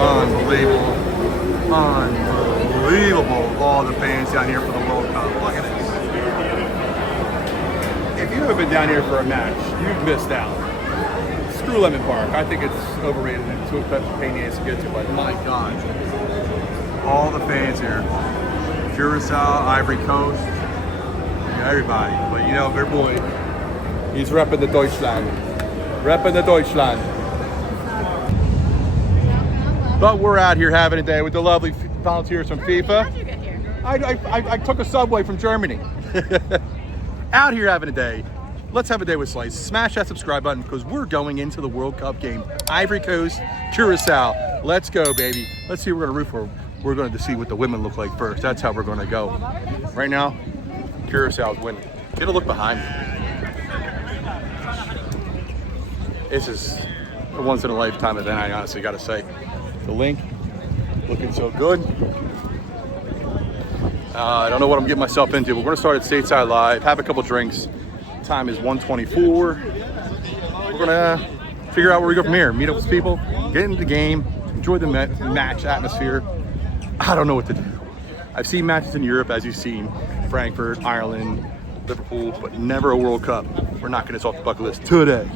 Unbelievable. Unbelievable. All the fans down here for the World Cup. Look at this. If you haven't been down here for a match, you've missed out. Screw Lemon Park. I think it's overrated and too pain in the ass to get to, but my God. All the fans here. Curacao, Ivory Coast, everybody. But you know, their boy, he's repping the Deutschland. Repping the Deutschland. But we're out here having a day with the lovely volunteers from FIFA. How'd you get here? I took a subway from Germany. Out here having a day. Let's have a day with Slice. Smash that subscribe button because we're going into the World Cup game. Ivory Coast, Curacao. Let's go, baby. Let's see what we're going to root for. We're going to see what the women look like first. That's how we're going to go. Right now, Curaçao's winning. Get a look behind me. This is a once-in-a-lifetime event, I honestly got to say. The link, looking so good. I don't know what I'm getting myself into, but we're going to start at Stateside Live, have a couple drinks. Time is 1:24. We're going to figure out where we go from here. Meet up with people, get into the game, enjoy the match atmosphere. I don't know what to do. I've seen matches in Europe, as you've seen, Frankfurt, Ireland, Liverpool, but never a World Cup. We're knocking this off the bucket list today.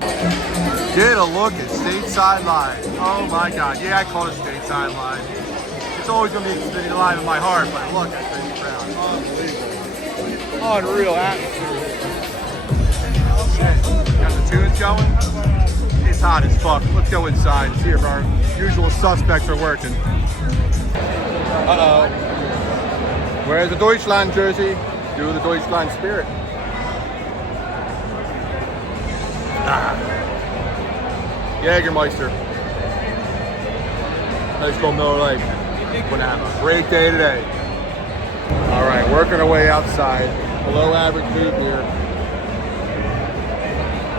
Get a look at Stateside Live. Oh my God, yeah, I call it Stateside Live. It's always gonna be Xfinity Live in my heart, but look at this crowd. Unbelievable. Unreal atmosphere. Got the tunes going. It's hot as fuck. Let's go inside and see if our usual suspects are working. Uh-oh. Where's the Deutschland jersey? Do the Deutschland spirit. Jägermeister. Let's go Miller Lake. We're gonna have a great day today. All right, working our way outside. Below average food here.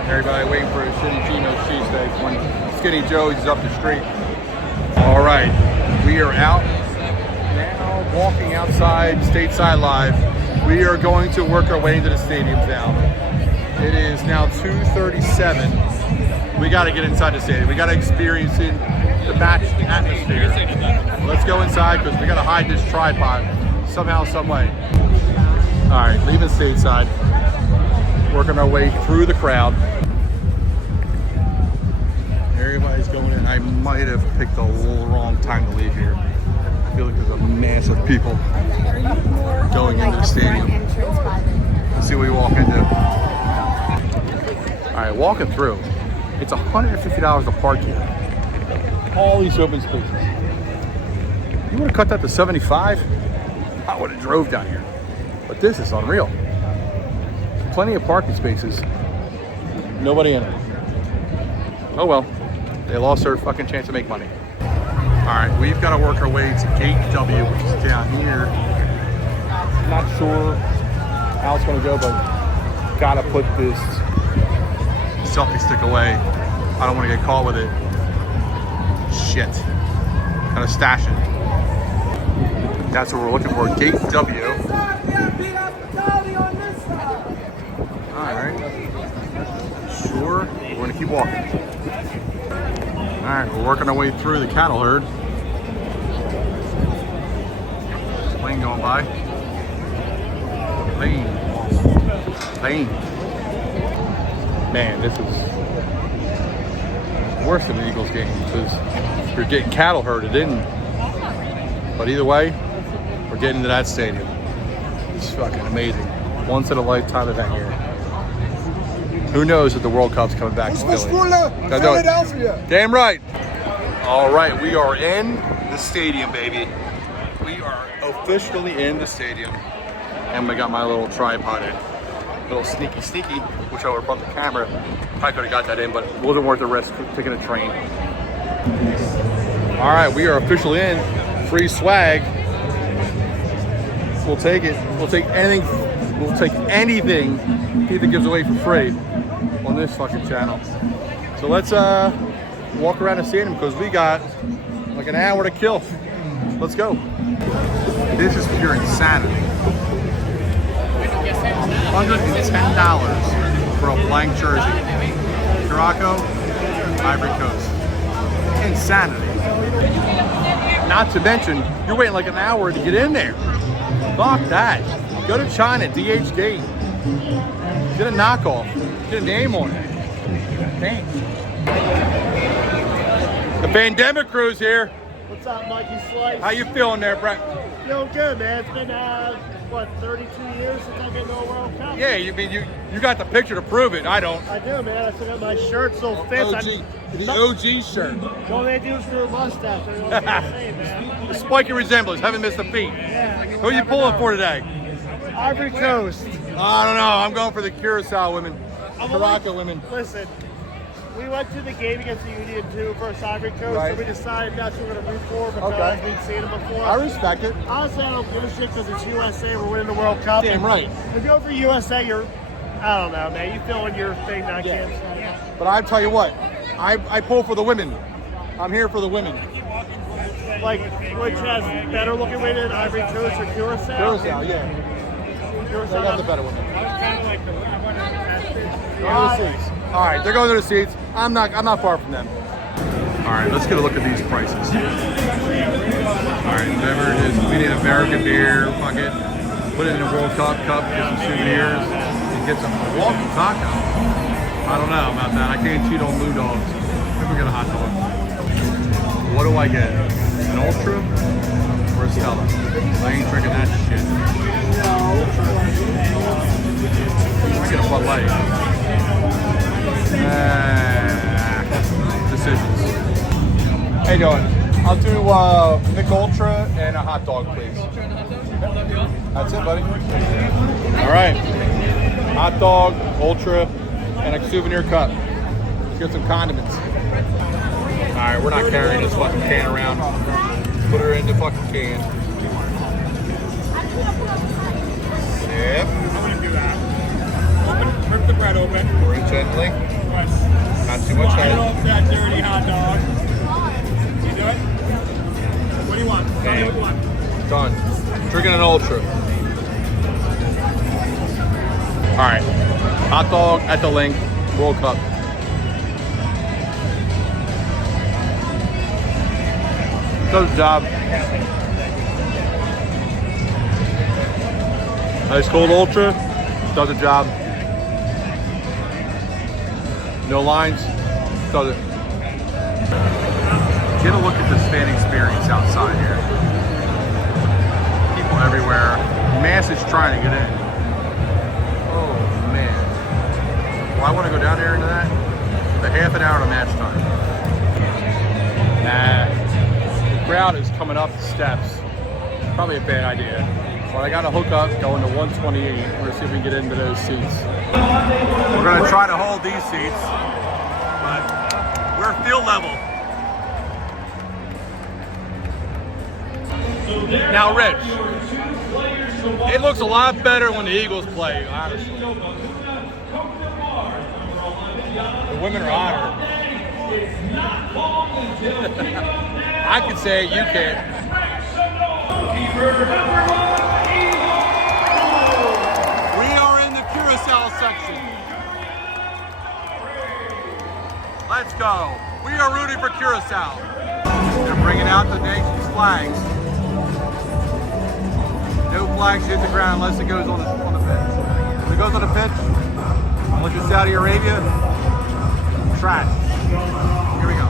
Everybody waiting for a shitty Gino's cheesesteak when Skinny Joe's is up the street. All right, we are out now, walking outside Stateside Live. We are going to work our way into the stadiums now. It is now 2:37. We got to get inside the stadium. We got to experience the match atmosphere. Let's go inside because we got to hide this tripod somehow, some way. All right, leaving Stateside, working our way through the crowd. Everybody's going in. I might have picked the wrong time to leave here. I feel like there's a mass of people going into the stadium. Let's see what we walk into. All right, walking through. It's $150 to park here. All these open spaces. You would have cut that to $75? I would have drove down here. But this is unreal. Plenty of parking spaces. Nobody in it. Oh well. They lost their fucking chance to make money. All right, we've got to work our way to Gate W, which is down here. Not sure how it's going to go, but got to put this selfie stick away. I don't want to get caught with it. Shit. Gotta stash it. That's what we're looking for. Gate W. Alright. Sure. We're gonna keep walking. Alright, we're working our way through the cattle herd. Plane going by. Plane. Man, this is worse than an Eagles game because you're getting cattle herded in. But either way, we're getting into that stadium. It's fucking amazing. Once in a lifetime event here. Who knows if the World Cup's coming back to Philly? Philadelphia. Damn right. All right, we are in the stadium, baby. We are officially in the stadium. And we got my little tripod in. Little sneaky, wish I would have brought the camera. I could have got that in, but it wasn't worth the risk taking a train. All right, we are officially in. Free swag. We'll take it. We'll take anything. We'll take anything FIFA gives away for free on this fucking channel. So let's walk around the stadium because we got like an hour to kill. Let's go. This is pure insanity. $110 for a blank jersey. Curacao, Ivory Coast. insanity. Not to mention, you're waiting like an hour to get in there. Fuck that. Go to China, DH Gate. Get a knockoff. Get a name on it. Thanks. The pandemic crew's here. What's up, Mikey Slice? How you feeling there, Brett? Feeling good, man. It's been, what, 32 years since I've been to a World Cup? Yeah, you mean you got the picture to prove it. I don't. I do, man. I still got my shirt still fits. The OG shirt. All they do is do a mustache. I don't know what to say, man. The spiky resemblance. Haven't missed a beat. Yeah, Who are you pulling for today? Ivory Coast. I don't know. I'm going for the Curacao women. Morocco women. Listen, we went to the game against the Union 2 versus Ivory Coast, Right. and we decided that's who we're going to root for because we'd seen them before. I respect it. Honestly, I don't give a shit because it's USA. We're winning the World Cup. Damn right. If you go for USA, you're, I don't know, man. You feeling your thing that I can't say. But I tell you what, I pull for the women. I'm here for the women. Like, which has better looking women than Ivory Coast or Curacao? Curacao, yeah. Curacao They got the better women. Go to the Alright. seats. All right, they're going to the seats. I'm not far from them. All right, let's get a look at these prices. All right, beverages. We need American beer. Fuck it. Put it in a World Cup cup. Get some souvenirs. And get some Milwaukee taco. I don't know about that. I can't cheat on blue dogs. Maybe we get a hot dog. What do I get? An Ultra or a Stella? I ain't drinking that shit. I get a Bud Light. Decisions. How you doing? I'll do Mick Ultra and a hot dog, please. That's it, buddy. All right. Hot dog, Ultra, and a souvenir cup. Let's get some condiments. All right, we're not carrying this fucking can around. Put her in the fucking can. Yep. I'm gonna do that. Rip the bread open. Pour it gently. Not too much Slide head. off that dirty hot dog. You do it? What do you want? Tell me what you want. Done. Drinking an Ultra. All right. Hot dog at the link. World Cup. Does the job. Ice cold Ultra. Does the job. No lines. Does it. Get a look at this fan experience outside here. People everywhere. Masses trying to get in. Oh man. Well, I want to go down there into that. The half an hour to match time. Nah. The crowd is coming up the steps. Probably a bad idea. But I got a hookup going to 128. We're going to see if we can get into those seats. We're going to try to hold these seats, but we're field level. Now, Rich, it looks a lot better when the Eagles play, honestly. The women are hotter. I can say it, you can't. We are in the Curacao section. Let's go. We are rooting for Curacao. They're bringing out the nation's flags. No flags hit the ground unless it goes on the pitch. If it goes on the pitch, unless it's Saudi Arabia, trash. Here we go.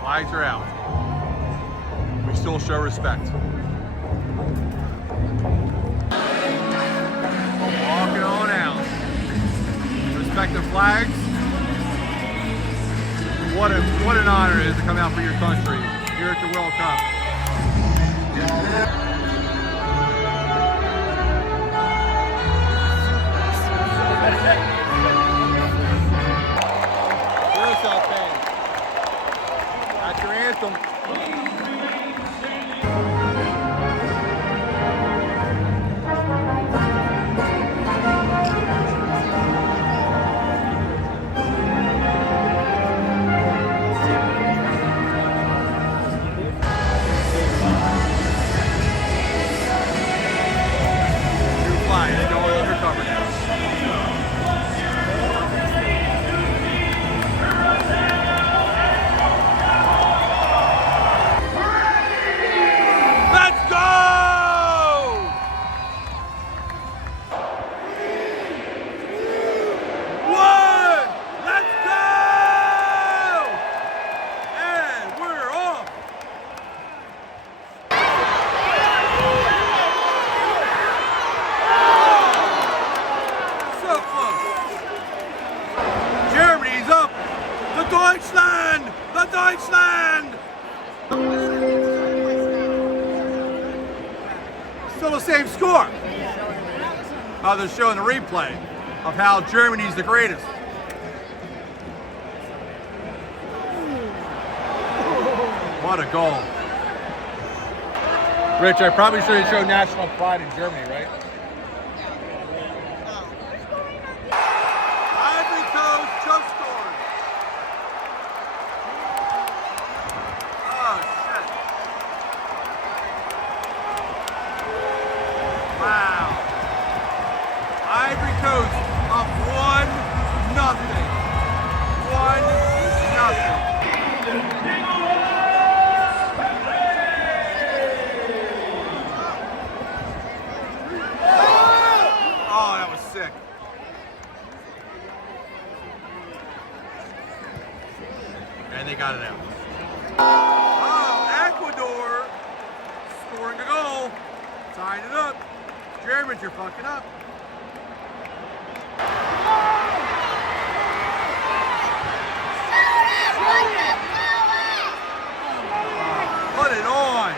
Flags are out. We still show respect. Walking on out. Respect the flags. What an honor it is to come out for your country here at the World Cup. Curacao fans. That's your anthem. same score. Oh, they're showing the replay of how Germany's the greatest. What a goal. Rich, I probably should have shown national pride in Germany, right? Ivory Coast just scored. Oh, shit. Wow. Ivory Coast up 1-0. 1-0. Sick. And they got it out. Oh, Ecuador scoring a goal. Tying it up. Germans, you're fucking up. Put it on.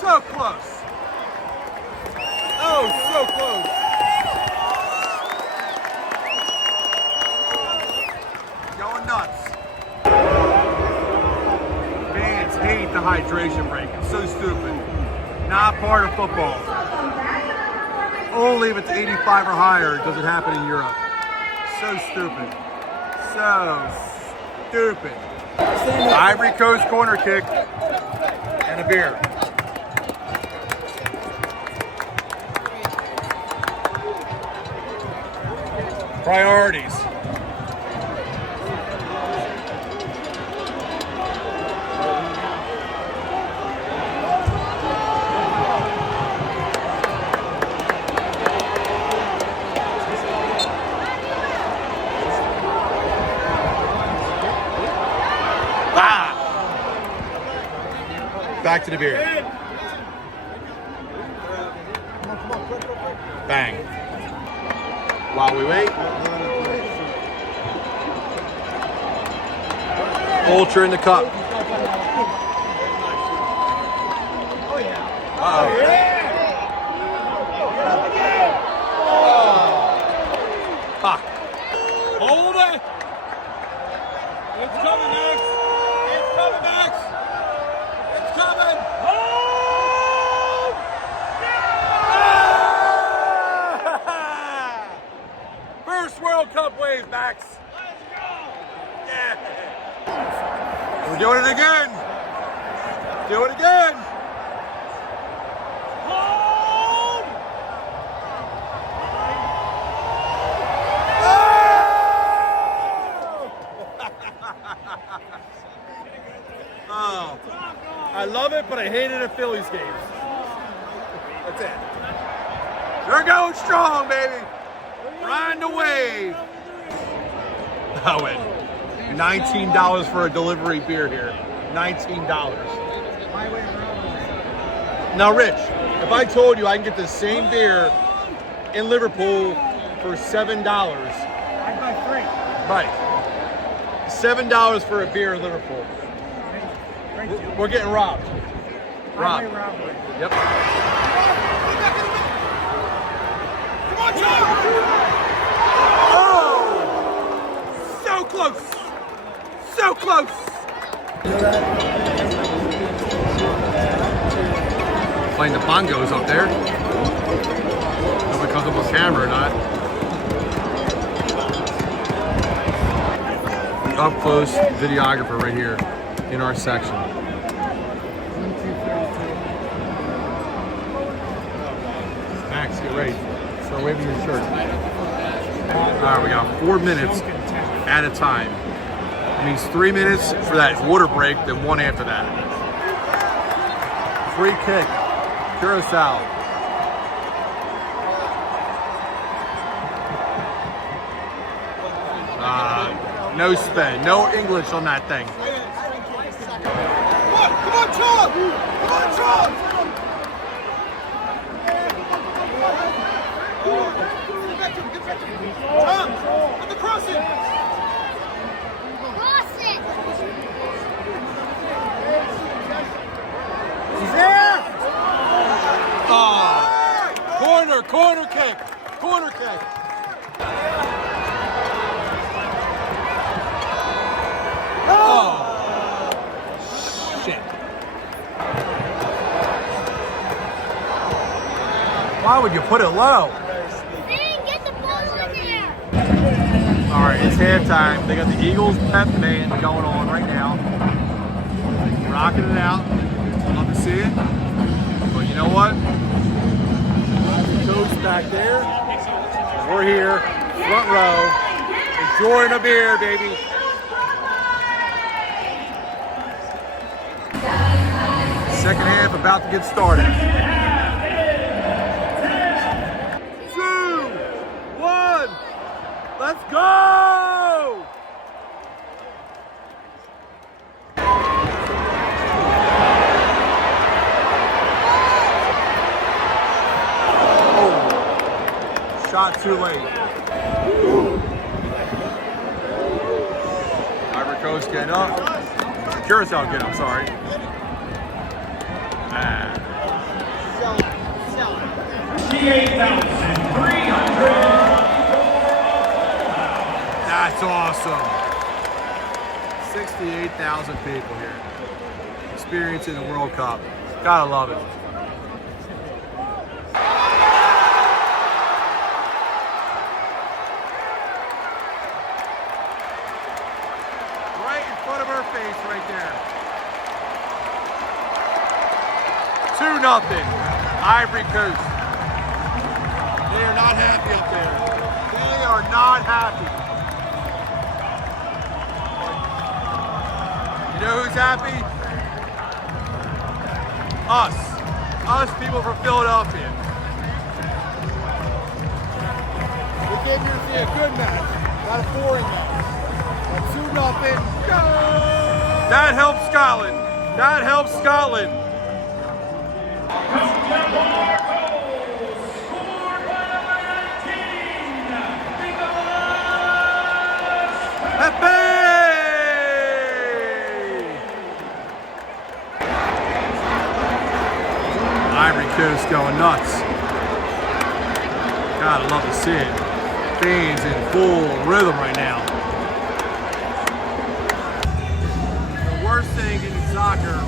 So close. Oh, so close. Going nuts. Fans hate the hydration break. It's so stupid. Not part of football. Only if it's 85 or higher does it happen in Europe. So stupid. So stupid. Ivory Coast corner kick and a beer. Priorities. Back to the beer. Bang. While we wait. Ultra in the cup. Uh-oh. Fuck. Hold it! It's coming, Max! It's coming, Max! It's coming! Hold! Yeah! First World Cup wave, Max. Let's go! Yeah. We're doing it again. Do it again. Hold! Oh, I love it, but I hate it at Phillies games. That's it. They're going strong, baby. Ride the wave. Oh, and $19 for a delivery beer here. $19. Now, Rich, if I told you I can get the same beer in Liverpool for $7. I'd buy 3. Right. $7 for a beer in Liverpool. We're getting robbed. Robbed. Robbery. Yep. Come on, John! Oh! So close. So close. Playing the bongos up there. If it comes up with camera or not. Up close videographer right here in our section. Max, get ready. Start waving your shirt. All right, we got 4 minutes at a time. It means 3 minutes for that water break, then 1 after that. Free kick, Curacao. No sped, no English on that thing. Come on, Charles! Come on, Charles! Charles, put the cross in! Cross it! He's there! Oh, corner kick, corner kick. Oh, shit. Why would you put it low? Dang, get the ball in there! All right, it's halftime. They got the Eagles pep band going on right now. Rocking it out. Love to see it. But you know what? Coach back there. We're here, front row, enjoying a beer, baby. Second half about to get started. 2, 1, let's go! Oh, shot too late. Ivory Coast getting up. Curacao getting up, sorry. That's awesome. 68,000 people here experiencing the World Cup. Gotta love it. Right in front of our face right there. 2-0, Ivory Coast. They are not happy up there. They are not happy. You know who's happy? Us. Us people from Philadelphia. We came here to see a good match, not a boring match. 2-0. Go! That helps Scotland. That helps Scotland. Ivory Coast going nuts. Gotta love to see it. Fans in full rhythm right now. The worst thing in soccer,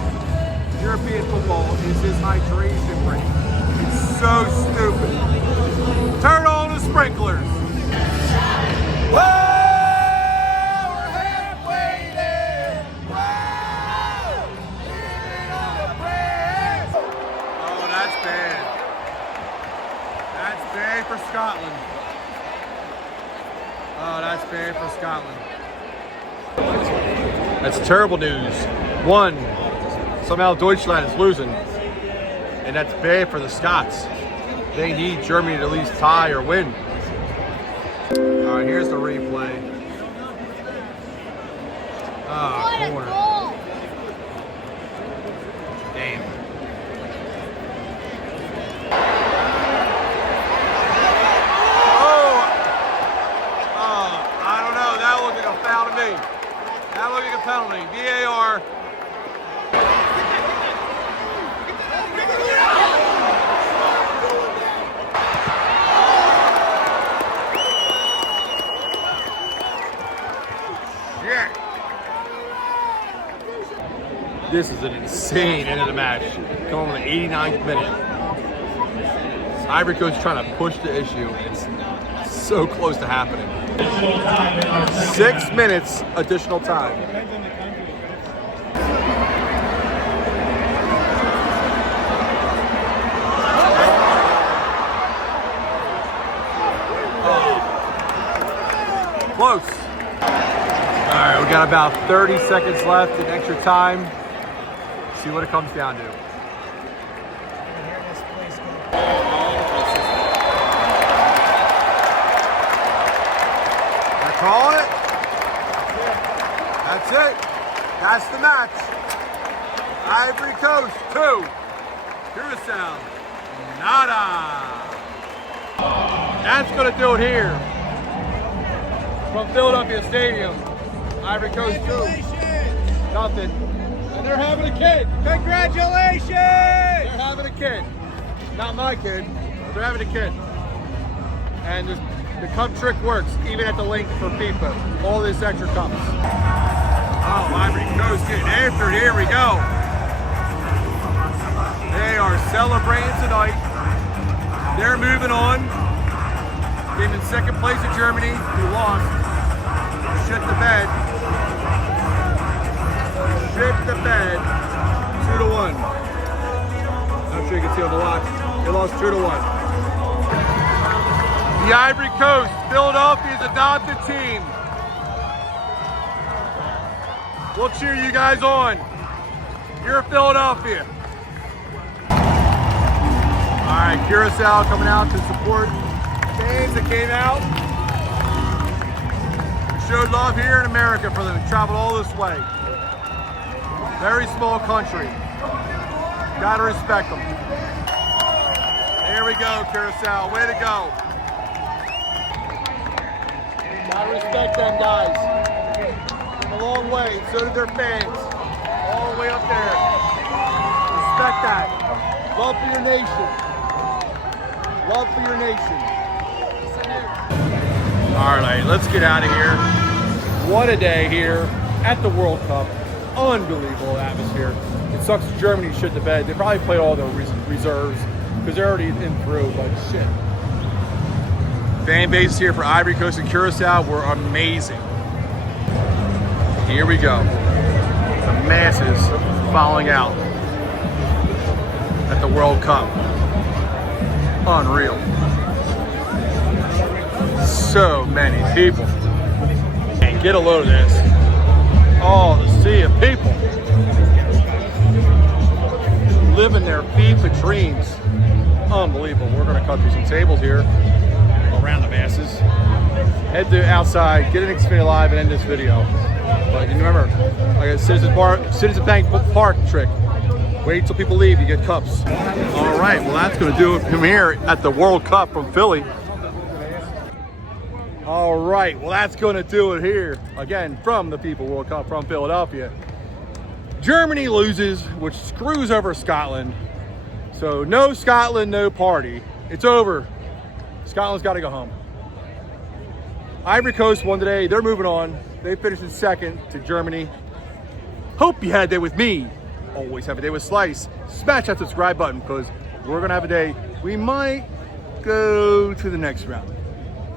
European football, is this hydration break. It's so stupid. Turn on the sprinklers. Whoa! For Scotland. Oh, that's bad for Scotland. That's terrible news. One, somehow Deutschland is losing. And that's bad for the Scots. They need Germany to at least tie or win. All right, here's the replay. Oh, corner. Damn. That looking like a penalty. VAR. Yeah. This is an insane end of the match. Going on the 89th minute. Ivory Coast trying to push the issue. It's so close to happening. 6 minutes additional time. Close. All right, we got about 30 seconds left in extra time. See what it comes down to. Call it? That's the match. Ivory Coast 2, Curacao nada. That's gonna do it here from Philadelphia Stadium. Ivory Coast 2, nothing. And they're having a kid. Congratulations! They're having a kid. Not my kid, but they're having a kid. And the cup trick works, even at the link for FIFA. All this extra cups. Oh, Ivory Coast getting after it. Here we go. They are celebrating tonight. They're moving on. Came in second place in Germany, who lost. Shit the bed. Shit the bed. 2-1. I'm sure you can see on the watch. They lost 2-1. The Ivory Coast, Philadelphia's adopted team. We'll cheer you guys on. You're Philadelphia. All right, Curacao coming out to support fans that came out. We showed love here in America for them. Traveled all this way. Very small country. Gotta respect them. Here we go, Curacao. Way to go. Gotta respect them guys. Came a long way, so did their fans. All the way up there. Respect that. Love for your nation. Love for your nation. All right, let's get out of here. What a day here at the World Cup. Unbelievable atmosphere. It sucks Germany shit the bed. They probably played all their reserves because they're already in through, but shit. Fan base here for Ivory Coast and Curacao were amazing. Here we go. The masses following out at the World Cup. Unreal. So many people. And get a load of this. Oh, the sea of people. Living their FIFA dreams. Unbelievable. We're going to cut through some tables here around the masses. Head to outside, get an Xfinity Live, and end this video. But you remember, like a Citizen Bank Park trick. Wait till people leave, you get cups. All right, well that's going to do it from here at the World Cup from Philly. All right, well that's going to do it here, again, from the FIFA World Cup from Philadelphia. Germany loses, which screws over Scotland. So no Scotland, no party. It's over. Scotland's got to go home. Ivory Coast won today. They're moving on. They finished in second to Germany. Hope you had a day with me. Always have a day with Slice. Smash that subscribe button because we're going to have a day. We might go to the next round.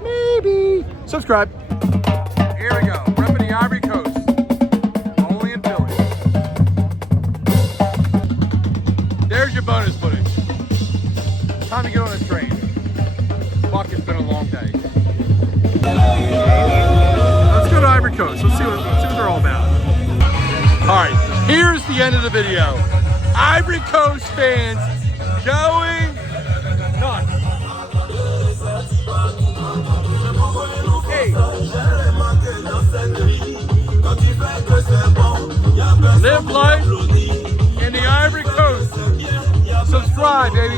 Maybe. Subscribe. Here we go. Repping the Ivory Coast. Only in Philly. There's your bonus footage. Time to get on this train. Fuck, it's been a long day. Let's go to Ivory Coast. Let's see what they're all about. All right, here's the end of the video. Ivory Coast fans going nuts. Hey. Live life in the Ivory Coast. Subscribe, baby.